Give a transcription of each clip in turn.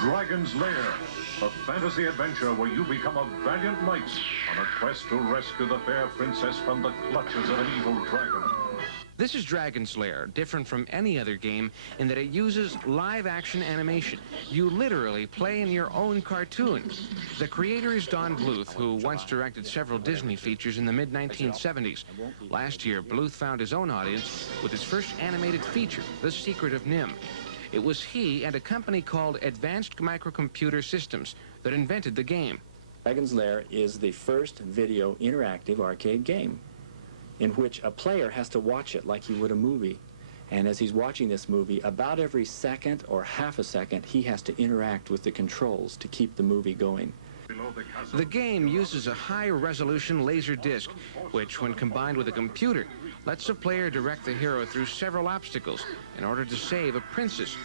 Dragons Lair, a fantasy adventure where you become a valiant knight on a quest to rescue the fair princess from the clutches of an evil dragon. This is Dragons Lair, different from any other game in that it uses live-action animation. You literally play in your own cartoon. The creator is Bluth, who once directed several Disney features in the mid-1970s. Last year, Bluth found his own audience with his first animated feature, The Secret of Nim. It was he and a company called Advanced Microcomputer Systems that invented the game. Dragons Lair is the first video interactive arcade game in which a player has to watch it like he would a movie. And as he's watching this movie, about every second or half a second, he has to interact with the controls to keep the movie going. The game uses a high-resolution laser disc, which, when combined with a computer, lets the player direct the hero through several obstacles in order to save a princess.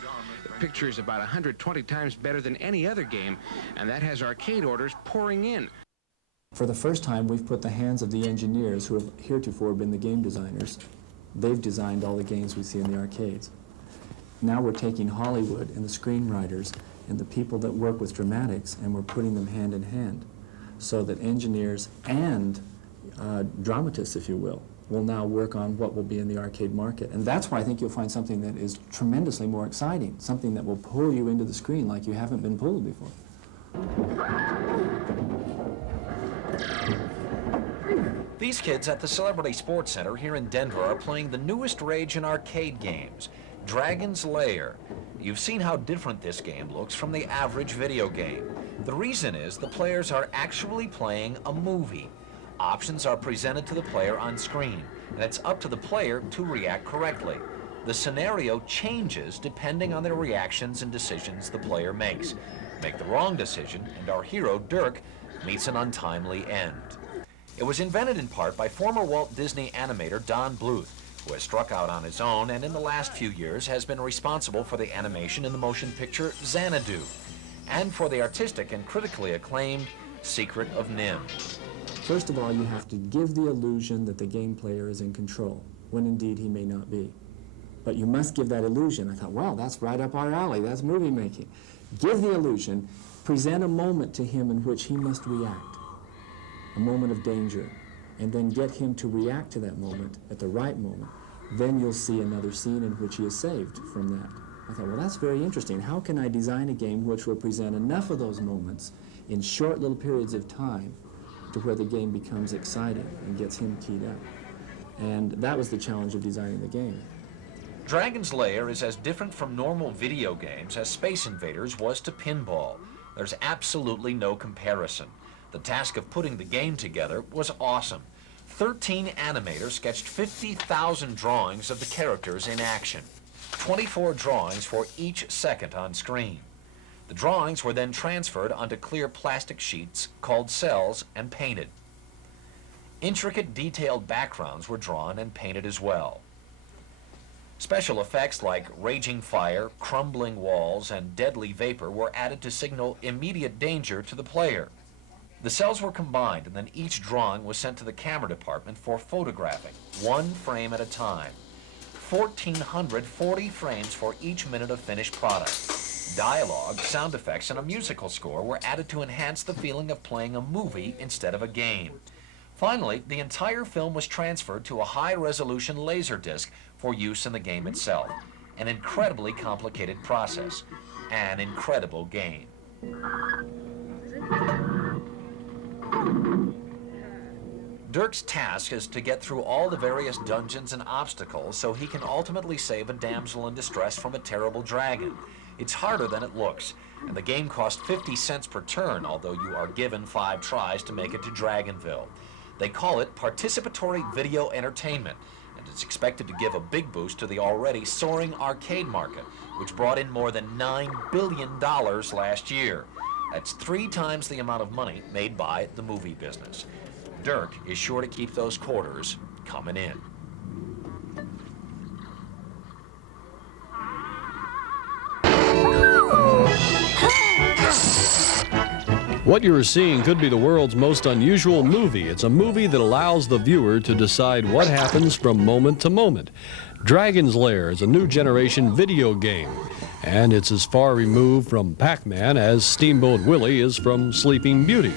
The picture is about 120 times better than any other game, and that has arcade orders pouring in. For the first time, we've put the hands of the engineers who have heretofore been the game designers. They've designed all the games we see in the arcades. Now we're taking Hollywood and the screenwriters and the people that work with dramatics, and we're putting them hand in hand so that engineers and dramatists, if you will now work on what will be in the arcade market. And that's why I think you'll find something that is tremendously more exciting, something that will pull you into the screen like you haven't been pulled before. These kids at the Celebrity Sports Center here in Denver are playing the newest rage in arcade games, Dragons Lair. You've seen how different this game looks from the average video game. The reason is the players are actually playing a movie. Options are presented to the player on screen, and it's up to the player to react correctly. The scenario changes depending on the reactions and decisions the player makes. Make the wrong decision, and our hero, Dirk, meets an untimely end. It was invented in part by former Walt Disney animator Bluth, who has struck out on his own and in the last few years has been responsible for the animation in the motion picture Xanadu, and for the artistic and critically acclaimed Secret of Nim. First of all, you have to give the illusion that the game player is in control, when indeed he may not be. But you must give that illusion. I thought, well, that's right up our alley. That's movie making. Give the illusion, present a moment to him in which he must react, a moment of danger, and then get him to react to that moment at the right moment. Then you'll see another scene in which he is saved from that. I thought, well, that's very interesting. How can I design a game which will present enough of those moments in short little periods of time to where the game becomes exciting and gets him keyed up? And that was the challenge of designing the game. Dragons Lair is as different from normal video games as Space Invaders was to pinball. There's absolutely no comparison. The task of putting the game together was awesome. 13 animators sketched 50,000 drawings of the characters in action. 24 drawings for each second on screen. The drawings were then transferred onto clear plastic sheets called cells and painted. Intricate detailed backgrounds were drawn and painted as well. Special effects like raging fire, crumbling walls, and deadly vapor were added to signal immediate danger to the player. The cells were combined, and then each drawing was sent to the camera department for photographing, one frame at a time. 1,440 frames for each minute of finished product. Dialogue, sound effects, and a musical score were added to enhance the feeling of playing a movie instead of a game. Finally, the entire film was transferred to a high-resolution laser disc for use in the game itself. An incredibly complicated process. An incredible game. Dirk's task is to get through all the various dungeons and obstacles so he can ultimately save a damsel in distress from a terrible dragon. It's harder than it looks, and the game costs 50 cents per turn, although you are given 5 tries to make it to Dragonville. They call it participatory video entertainment, and it's expected to give a big boost to the already soaring arcade market, which brought in more than $9 billion last year. That's 3 times the amount of money made by the movie business. Dirk is sure to keep those quarters coming in. What you're seeing could be the world's most unusual movie. It's a movie that allows the viewer to decide what happens from moment to moment. Dragons Lair is a new generation video game, And it's as far removed from Pac-Man as Steamboat Willie is from Sleeping Beauty.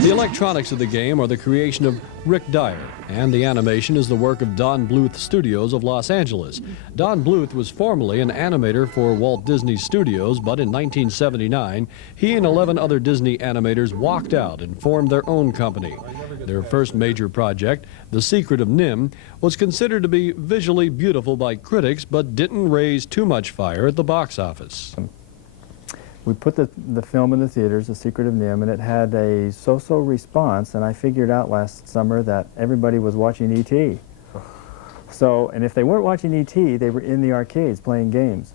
The electronics of the game are the creation of Rick Dyer, and the animation is the work of Don Bluth Studios of Los Angeles. Don Bluth was formerly an animator for Walt Disney Studios, but in 1979, he and 11 other Disney animators walked out and formed their own company. Their first major project, The Secret of NIMH, was considered to be visually beautiful by critics, but didn't raise too much fire at the box office. We put the film in the theaters, The Secret of NIMH, and it had a so-so response, and I figured out last summer that everybody was watching E.T. So, and if they weren't watching E.T., they were in the arcades playing games.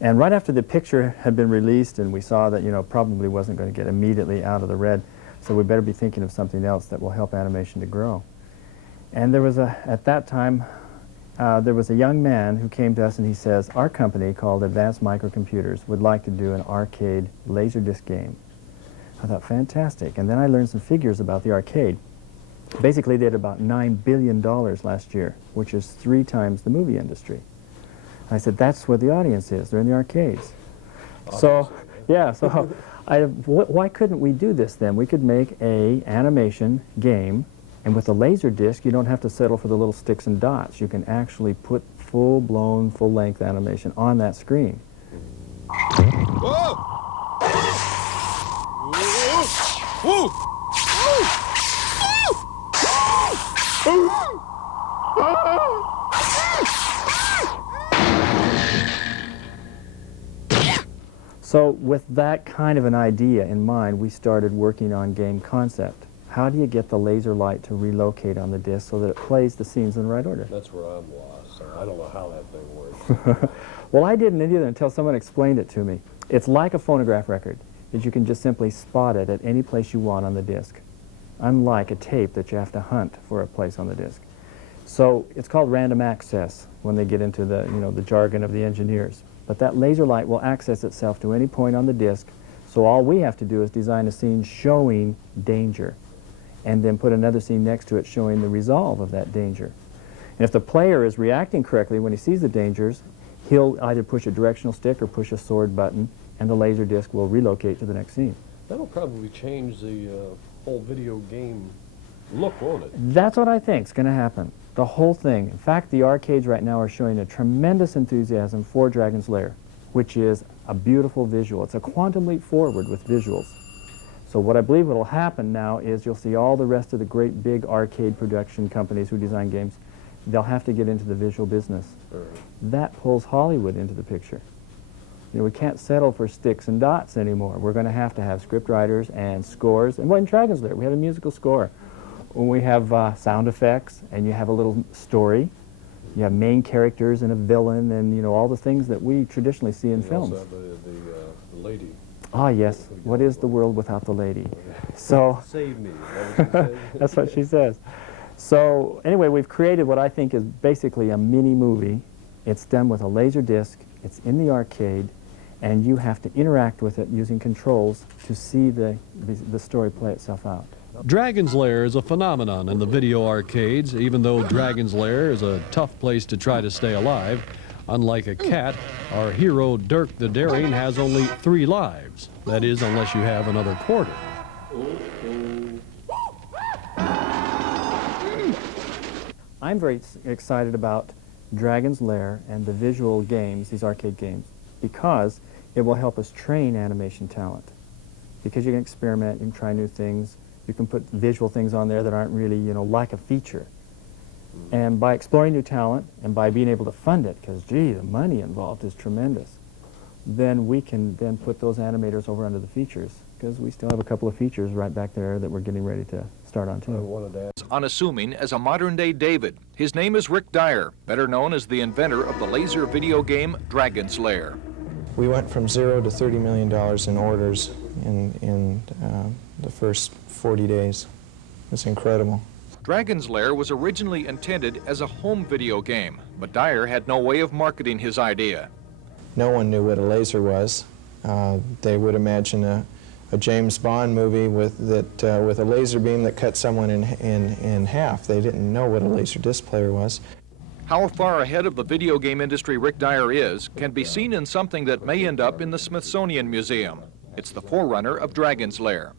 And right after the picture had been released and we saw that, you know, probably wasn't going to get immediately out of the red, so we better be thinking of something else that will help animation to grow. And there was at that time, there was a young man who came to us and he says, our company called Advanced Microcomputers would like to do an arcade Laserdisc game. I thought, fantastic. And then I learned some figures about the arcade. Basically, they had about $9 billion last year, which is 3 times the movie industry. I said, that's where the audience is. They're in the arcades. So, yeah, so why couldn't we do this then? We could make a animation game. And with a laser disc, you don't have to settle for the little sticks and dots. You can actually put full-blown, full-length animation on that screen. Whoa! Whoa! So with that kind of an idea in mind, we started working on game concept. How do you get the laser light to relocate on the disc so that it plays the scenes in the right order? That's where I'm lost. I don't know how that thing works. Well, I didn't either until someone explained it to me. It's like a phonograph record, that you can just simply spot it at any place you want on the disc, unlike a tape that you have to hunt for a place on the disc. So it's called random access when they get into the, you know, the jargon of the engineers. But that laser light will access itself to any point on the disc, so all we have to do is design a scene showing danger, and then put another scene next to it showing the resolve of that danger. And if the player is reacting correctly when he sees the dangers, he'll either push a directional stick or push a sword button, and the laser disc will relocate to the next scene. That'll probably change the whole video game look, won't it? That's what I think is going to happen. The whole thing. In fact, the arcades right now are showing a tremendous enthusiasm for Dragons Lair, which is a beautiful visual. It's a quantum leap forward with visuals. So what I believe will happen now is you'll see all the rest of the great big arcade production companies who design games, they'll have to get into the visual business. That pulls Hollywood into the picture. You know, we can't settle for sticks and dots anymore. We're going to have script writers and scores. And in Dragons Lair, we have a musical score. When we have sound effects, and you have a little story. You have main characters and a villain, and you know all the things that we traditionally see in films. Also have the lady. Ah, yes. What is the world without the lady? So Save me. that's what she says. So anyway, we've created what I think is basically a mini movie. It's done with a laser disc. It's in the arcade, and you have to interact with it using controls to see the story play itself out. Dragons Lair is a phenomenon in the video arcades, even though Dragons Lair is a tough place to try to stay alive. Unlike a cat, our hero Dirk the Daring has only 3 lives. That is, unless you have another quarter. I'm very excited about Dragons Lair and the visual games, these arcade games, because it will help us train animation talent. Because you can experiment, you can try new things, you can put visual things on there that aren't really, you know, like a feature. And by exploring new talent and by being able to fund it, because, gee, the money involved is tremendous, then we can then put those animators over under the features, because we still have a couple of features right back there that we're getting ready to start on, too. Unassuming as a modern-day David. His name is Rick Dyer, better known as the inventor of the laser video game Dragons Lair. We went from 0 to $30 million in orders in the first 40 days. It's incredible. Dragons Lair was originally intended as a home video game, but Dyer had no way of marketing his idea. No one knew what a laser was. They would imagine a James Bond movie with a laser beam that cut someone in half. They didn't know what a laser disc player was. How far ahead of the video game industry Rick Dyer is can be seen in something that may end up in the Smithsonian Museum. It's the forerunner of Dragons Lair.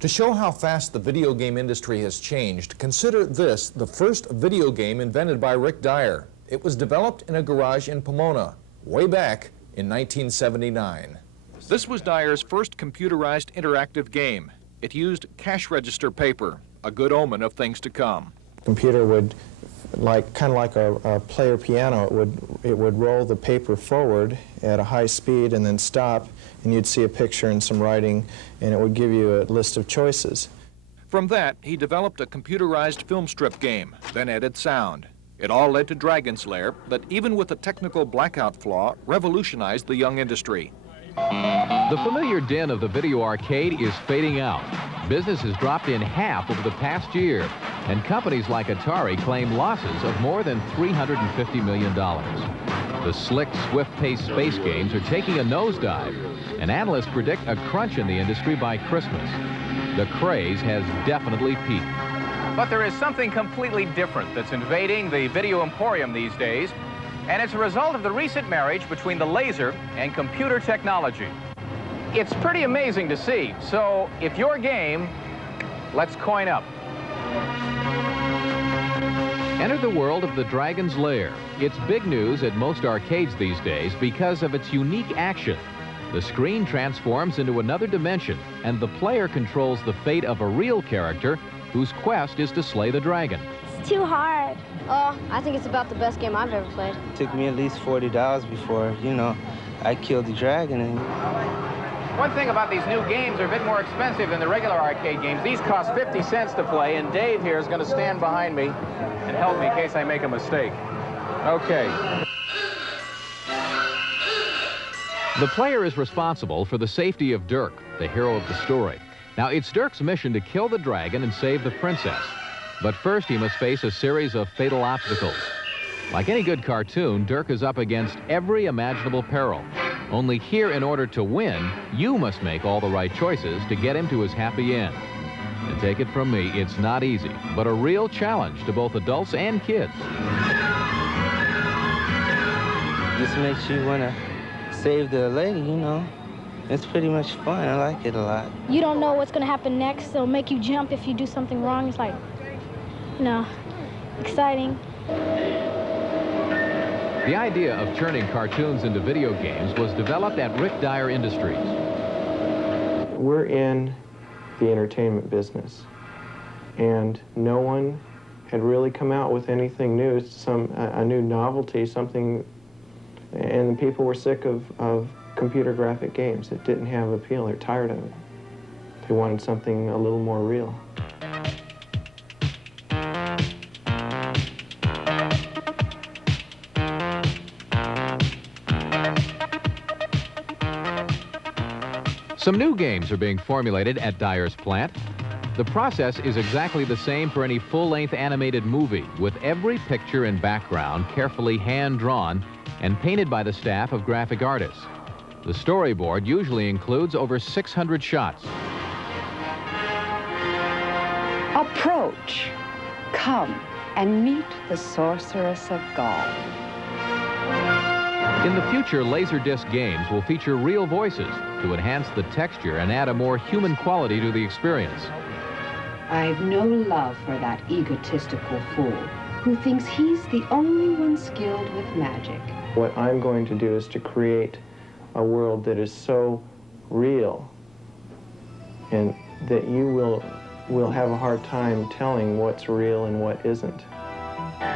To show how fast the video game industry has changed, consider this, the first video game invented by Rick Dyer. It was developed in a garage in Pomona, way back in 1979. This was Dyer's first computerized interactive game. It used cash register paper, a good omen of things to come. Computer would, kind of like a player piano, it would roll the paper forward at a high speed and then stop, and you'd see a picture and some writing, and it would give you a list of choices. From that, he developed a computerized film strip game, then added sound. It all led to Dragons Lair that, even with a technical blackout flaw, revolutionized the young industry. The familiar din of the video arcade is fading out. Business has dropped in half over the past year, and companies like Atari claim losses of more than $350 million. The slick, swift-paced space games are taking a nosedive, and analysts predict a crunch in the industry by Christmas. The craze has definitely peaked. But there is something completely different that's invading the video emporium these days, and it's a result of the recent marriage between the laser and computer technology. It's pretty amazing to see, so if your game, let's coin up. Enter the world of the Dragons Lair. It's big news at most arcades these days because of its unique action. The screen transforms into another dimension, and the player controls the fate of a real character whose quest is to slay the dragon. It's too hard. Oh, I think it's about the best game I've ever played. It took me at least $40 before, I killed the dragon. One thing about these new games, they're a bit more expensive than the regular arcade games. These cost 50 cents to play, and Dave here is going to stand behind me and help me in case I make a mistake. Okay. The player is responsible for the safety of Dirk, the hero of the story. Now, it's Dirk's mission to kill the dragon and save the princess. But first, he must face a series of fatal obstacles. Like any good cartoon, Dirk is up against every imaginable peril. Only here, in order to win, you must make all the right choices to get him to his happy end. And take it from me, it's not easy, but a real challenge to both adults and kids. This makes you want to save the lady, It's pretty much fun. I like it a lot. You don't know what's going to happen next. It'll make you jump if you do something wrong. It's like, exciting. The idea of turning cartoons into video games was developed at Rick Dyer Industries. We're in the entertainment business, and no one had really come out with anything new, a new novelty, something, and the people were sick of computer graphic games. It didn't have appeal. They're tired of it. They wanted something a little more real. Some new games are being formulated at Dyer's plant. The process is exactly the same for any full-length animated movie, with every picture and background carefully hand-drawn and painted by the staff of graphic artists. The storyboard usually includes over 600 shots. Approach. Come and meet the sorceress of Gaul. In the future, Laserdisc games will feature real voices to enhance the texture and add a more human quality to the experience. I've no love for that egotistical fool who thinks he's the only one skilled with magic. What I'm going to do is to create a world that is so real and that you will have a hard time telling what's real and what isn't.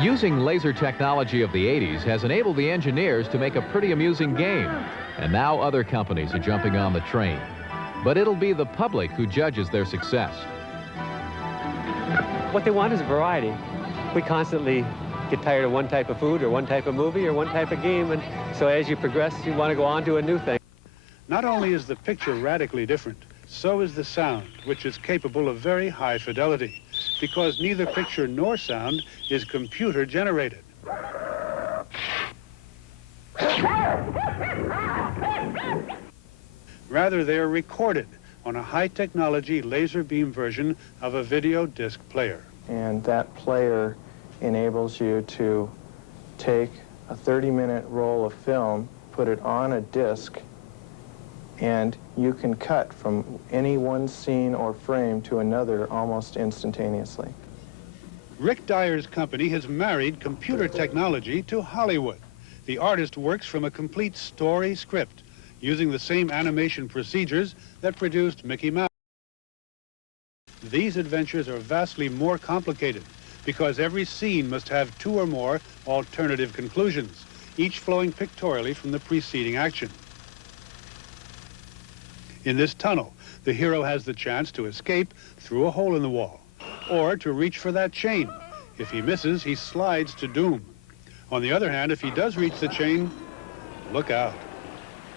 Using laser technology of the 80s has enabled the engineers to make a pretty amusing game, and now other companies are jumping on the train. But it'll be the public who judges their success. What they want is variety. We constantly get tired of one type of food or one type of movie or one type of game, and so as you progress, you want to go on to a new thing. Not only is the picture radically different, so is the sound, which is capable of very high fidelity, because neither picture nor sound is computer generated. Rather, they are recorded on a high-technology laser beam version of a video disc player. And that player enables you to take a 30-minute roll of film, put it on a disc, and you can cut from any one scene or frame to another almost instantaneously. Rick Dyer's company has married computer technology to Hollywood. The artist works from a complete story script, using the same animation procedures that produced Mickey Mouse. These adventures are vastly more complicated because every scene must have 2 or more alternative conclusions, each flowing pictorially from the preceding action. In this tunnel, the hero has the chance to escape through a hole in the wall, or to reach for that chain. If he misses, he slides to doom. On the other hand, if he does reach the chain, look out.